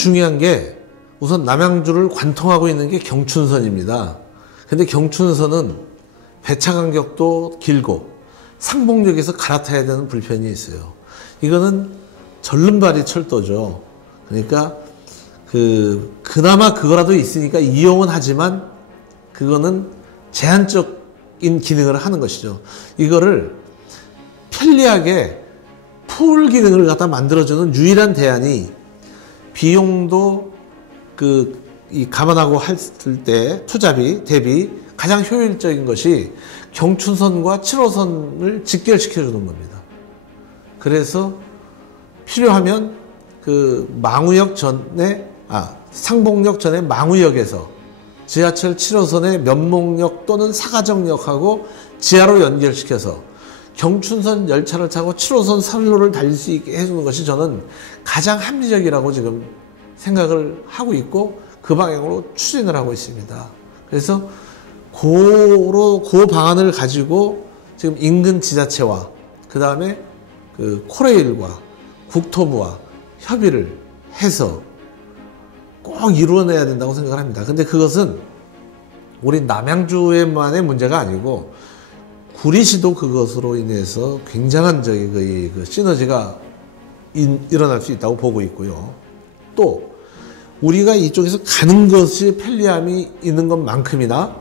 중요한 게 우선 남양주를 관통하고 있는 게 경춘선입니다. 근데 경춘선은 배차 간격도 길고 상봉역에서 갈아타야 되는 불편이 있어요. 이거는 절름발이 철도죠. 그러니까 그나마 그거라도 있으니까 이용은 하지만 그거는 제한적인 기능을 하는 것이죠. 이거를 편리하게 풀 기능을 갖다 만들어주는 유일한 대안이 비용도 감안하고 했을 때 투자비 대비 가장 효율적인 것이 경춘선과 7호선을 직결시켜 주는 겁니다. 그래서 필요하면 망우역 전에 상봉역 전에 망우역에서 지하철 7호선의 면목역 또는 사가정역하고 지하로 연결시켜서 경춘선 열차를 타고 7호선 선로를 달릴 수 있게 해주는 것이 저는 가장 합리적이라고 지금 생각을 하고 있고 그 방향으로 추진을 하고 있습니다. 그래서 그 방안을 가지고 지금 인근 지자체와 그 다음에 코레일과 국토부와 협의를 해서 꼭 이루어내야 된다고 생각을 합니다. 근데 그것은 우리 남양주에만의 문제가 아니고 구리시도 그것으로 인해서 굉장한 그 시너지가 일어날 수 있다고 보고 있고요. 또 우리가 이쪽에서 가는 것이 편리함이 있는 것만큼이나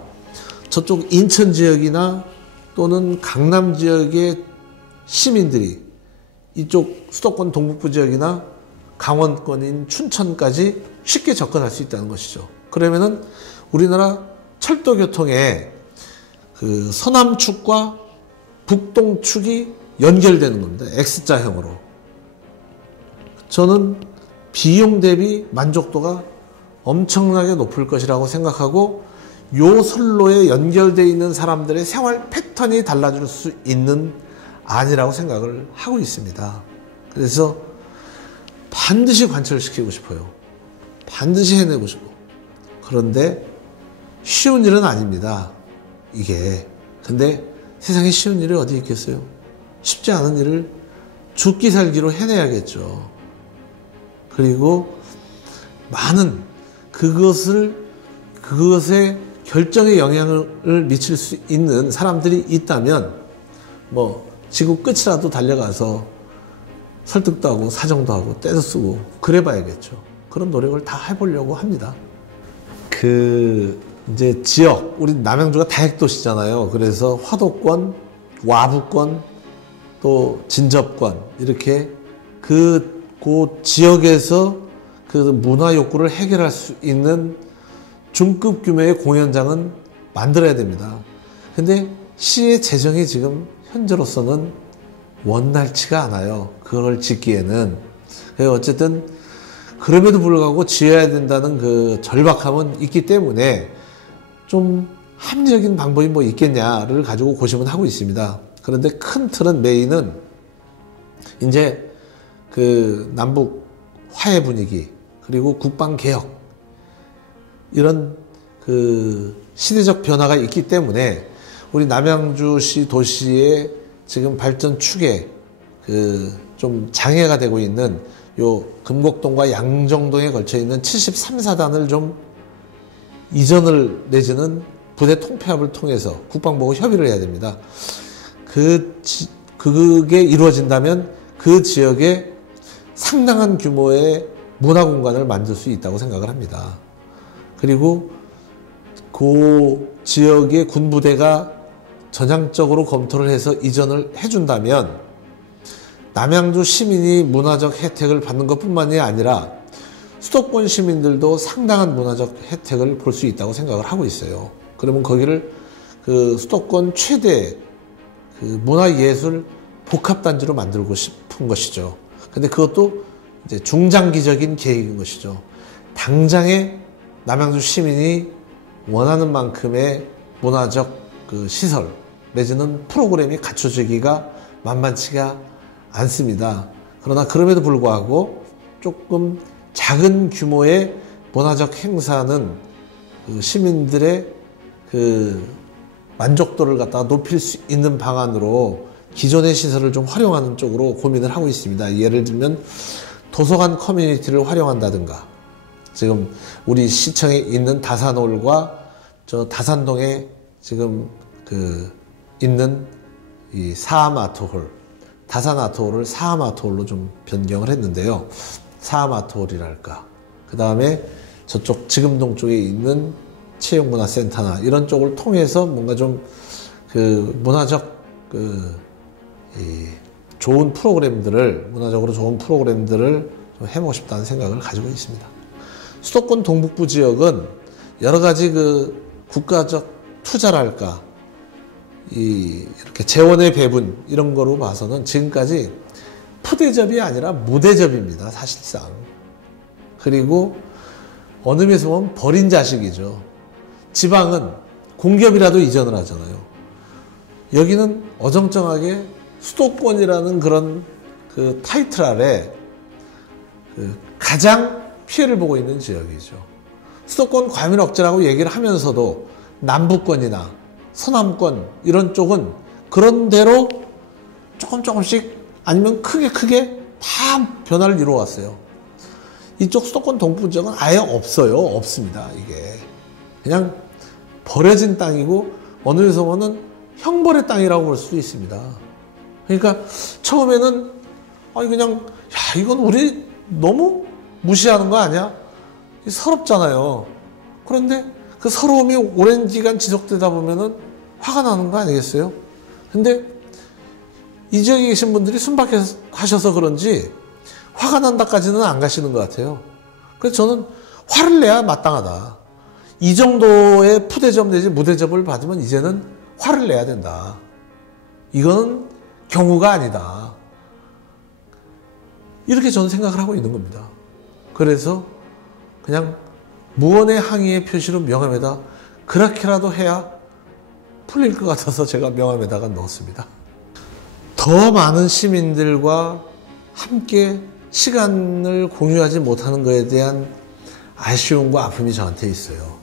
저쪽 인천 지역이나 또는 강남 지역의 시민들이 이쪽 수도권 동북부 지역이나 강원권인 춘천까지 쉽게 접근할 수 있다는 것이죠. 그러면은 우리나라 철도 교통에 서남축과 북동축이 연결되는 겁니다. X자형으로. 저는 비용 대비 만족도가 엄청나게 높을 것이라고 생각하고 요 선로에 연결되어 있는 사람들의 생활 패턴이 달라질 수 있는 안이라고 생각을 하고 있습니다. 그래서 반드시 관철시키고 싶어요. 반드시 해내고 싶고. 그런데 쉬운 일은 아닙니다. 이게. 근데 세상에 쉬운 일이 어디 있겠어요? 쉽지 않은 일을 죽기 살기로 해내야겠죠. 그리고 많은 그것에 결정에 영향을 미칠 수 있는 사람들이 있다면 지구 끝이라도 달려가서 설득도 하고 사정도 하고 떼도 쓰고 그래 봐야겠죠. 그런 노력을 다 해보려고 합니다. 이제 지역, 우리 남양주가 다핵도시잖아요. 그래서 화도권, 와부권, 또 진접권 이렇게 그 지역에서 그 문화 욕구를 해결할 수 있는 중급 규모의 공연장은 만들어야 됩니다. 근데 시의 재정이 지금 현재로서는 원활치가 않아요. 그걸 짓기에는. 어쨌든 그럼에도 불구하고 지어야 된다는 그 절박함은 있기 때문에 좀 합리적인 방법이 뭐 있겠냐를 가지고 고심은 하고 있습니다. 그런데 큰 틀은 메인은 이제 그 남북 화해 분위기 그리고 국방 개혁 이런 그 시대적 변화가 있기 때문에 우리 남양주시 도시의 지금 발전 축에 그 좀 장애가 되고 있는 요 금곡동과 양정동에 걸쳐 있는 73사단을 좀 이전을 내지는 부대 통폐합을 통해서 국방부하고 협의를 해야 됩니다. 그게 이루어진다면 그 지역에 상당한 규모의 문화 공간을 만들 수 있다고 생각을 합니다. 그리고 그 지역의 군부대가 전향적으로 검토를 해서 이전을 해준다면 남양주 시민이 문화적 혜택을 받는 것뿐만이 아니라 수도권 시민들도 상당한 문화적 혜택을 볼 수 있다고 생각을 하고 있어요. 그러면 거기를 그 수도권 최대 그 문화예술 복합단지로 만들고 싶은 것이죠. 근데 그것도 이제 중장기적인 계획인 것이죠. 당장에 남양주 시민이 원하는 만큼의 문화적 그 시설 내지는 프로그램이 갖춰지기가 만만치가 않습니다. 그러나 그럼에도 불구하고 조금 작은 규모의 문화적 행사는 그 시민들의 그 만족도를 갖다가 높일 수 있는 방안으로 기존의 시설을 좀 활용하는 쪽으로 고민을 하고 있습니다. 예를 들면 도서관 커뮤니티를 활용한다든가 지금 우리 시청에 있는 다산홀과 저 다산동에 지금 그 있는 이 사암아트홀, 다산아트홀을 사암아트홀로 좀 변경을 했는데요. 사암아트홀이랄까. 그 다음에 저쪽 지금동 쪽에 있는 체육문화센터나 이런 쪽을 통해서 뭔가 좀 그 문화적 좋은 프로그램들을, 문화적으로 좋은 프로그램들을 좀 해보고 싶다는 생각을 가지고 있습니다. 수도권 동북부 지역은 여러 가지 그 국가적 투자랄까, 이렇게 재원의 배분 이런 거로 봐서는 지금까지 푸대접이 아니라 무대접입니다, 사실상. 그리고 어느 면에서 보면 버린 자식이죠. 지방은 공기업이라도 이전을 하잖아요. 여기는 어정쩡하게 수도권이라는 그런 그 타이틀 아래 그 가장 피해를 보고 있는 지역이죠. 수도권 과밀 억제라고 얘기를 하면서도 남부권이나 서남권 이런 쪽은 그런 대로 조금씩 아니면 크게 다 변화를 이루어왔어요. 이쪽 수도권 동부 지역은 아예 없어요. 없습니다. 이게 그냥 버려진 땅이고 어느 면에서 보면 형벌의 땅이라고 볼 수도 있습니다. 그러니까 처음에는 그냥 야 이건 우리 너무 무시하는 거 아니야? 서럽잖아요. 그런데 그 서러움이 오랜 기간 지속되다 보면은 화가 나는 거 아니겠어요? 근데 이 지역에 계신 분들이 순박하셔서 그런지 화가 난다까지는 안 가시는 것 같아요. 그래서 저는 화를 내야 마땅하다. 이 정도의 푸대접 내지 무대접을 받으면 이제는 화를 내야 된다. 이건 경우가 아니다. 이렇게 저는 생각을 하고 있는 겁니다. 그래서 그냥 무언의 항의의 표시로 명함에다 그렇게라도 해야 풀릴 것 같아서 제가 명함에다가 넣었습니다. 더 많은 시민들과 함께 시간을 공유하지 못하는 것에 대한 아쉬움과 아픔이 저한테 있어요.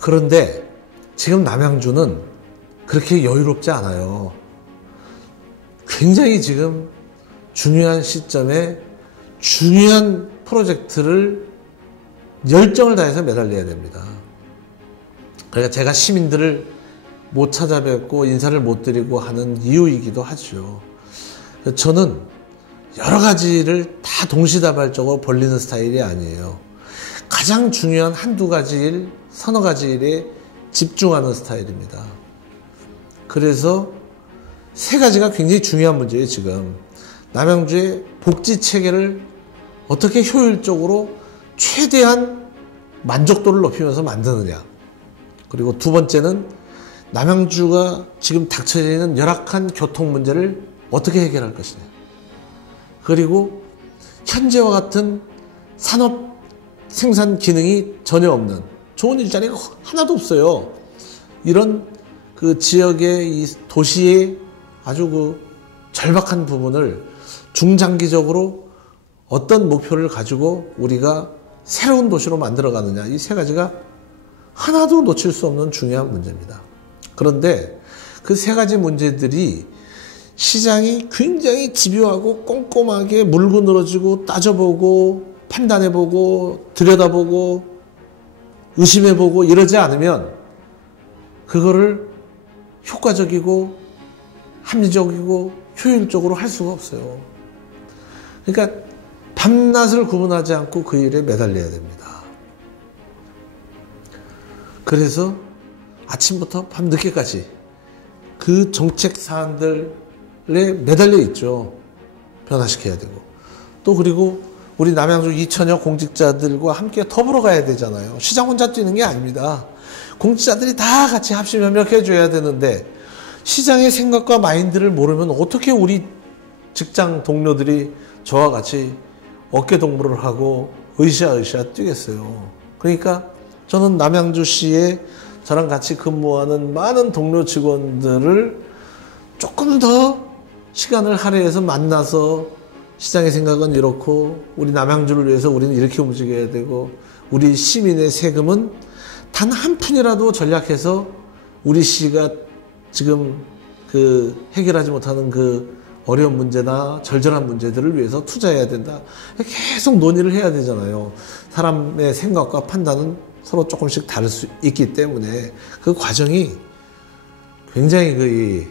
그런데 지금 남양주는 그렇게 여유롭지 않아요. 굉장히 지금 중요한 시점에 중요한 프로젝트를 열정을 다해서 매달려야 됩니다. 그러니까 제가 시민들을 못 찾아뵙고 인사를 못 드리고 하는 이유이기도 하죠. 저는 여러 가지를 다 동시다발적으로 벌리는 스타일이 아니에요. 가장 중요한 한두 가지 일, 서너 가지 일에 집중하는 스타일입니다. 그래서 세 가지가 굉장히 중요한 문제예요. 지금 남양주의 복지 체계를 어떻게 효율적으로 최대한 만족도를 높이면서 만드느냐. 그리고 두 번째는 남양주가 지금 닥쳐져 있는 열악한 교통 문제를 어떻게 해결할 것이냐. 그리고 현재와 같은 산업 생산 기능이 전혀 없는 좋은 일자리가 하나도 없어요. 이런 그 지역의 이 도시의 아주 그 절박한 부분을 중장기적으로 어떤 목표를 가지고 우리가 새로운 도시로 만들어가느냐. 이 세 가지가 하나도 놓칠 수 없는 중요한 문제입니다. 그런데 그 세 가지 문제들이 시장이 굉장히 집요하고 꼼꼼하게 물고 늘어지고 따져보고 판단해보고 들여다보고 의심해보고 이러지 않으면 그거를 효과적이고 합리적이고 효율적으로 할 수가 없어요. 그러니까 밤낮을 구분하지 않고 그 일에 매달려야 됩니다. 그래서 아침부터 밤늦게까지 그 정책 사안들에 매달려 있죠. 변화시켜야 되고. 또 그리고 우리 남양주 2천여 공직자들과 함께 더불어 가야 되잖아요. 시장 혼자 뛰는 게 아닙니다. 공직자들이 다 같이 합심협력해 줘야 되는데 시장의 생각과 마인드를 모르면 어떻게 우리 직장 동료들이 저와 같이 어깨동무를 하고 으쌰으쌰 뛰겠어요. 그러니까 저는 남양주시에 저랑 같이 근무하는 많은 동료 직원들을 조금 더 시간을 할애해서 만나서 시장의 생각은 이렇고 우리 남양주를 위해서 우리는 이렇게 움직여야 되고 우리 시민의 세금은 단 한 푼이라도 전략해서 우리 시가 지금 그 해결하지 못하는 그 어려운 문제나 절절한 문제들을 위해서 투자해야 된다. 계속 논의를 해야 되잖아요. 사람의 생각과 판단은 서로 조금씩 다를 수 있기 때문에 그 과정이 굉장히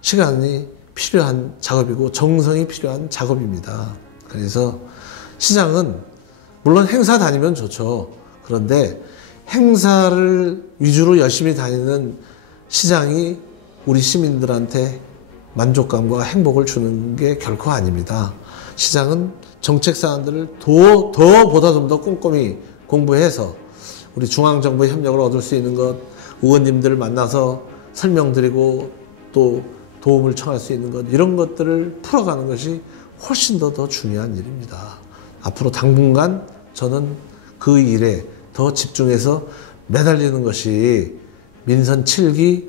시간이 필요한 작업이고 정성이 필요한 작업입니다. 그래서 시장은 물론 행사 다니면 좋죠. 그런데 행사를 위주로 열심히 다니는 시장이 우리 시민들한테 만족감과 행복을 주는 게 결코 아닙니다. 시장은 정책 사안들을 보다 좀 더 꼼꼼히 공부해서 우리 중앙정부의 협력을 얻을 수 있는 것, 의원님들을 만나서 설명드리고 또 도움을 청할 수 있는 것, 이런 것들을 풀어가는 것이 훨씬 더 중요한 일입니다. 앞으로 당분간 저는 그 일에 더 집중해서 매달리는 것이 민선 7기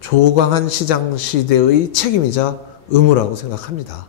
조광한 시장 시대의 책임이자 의무라고 생각합니다.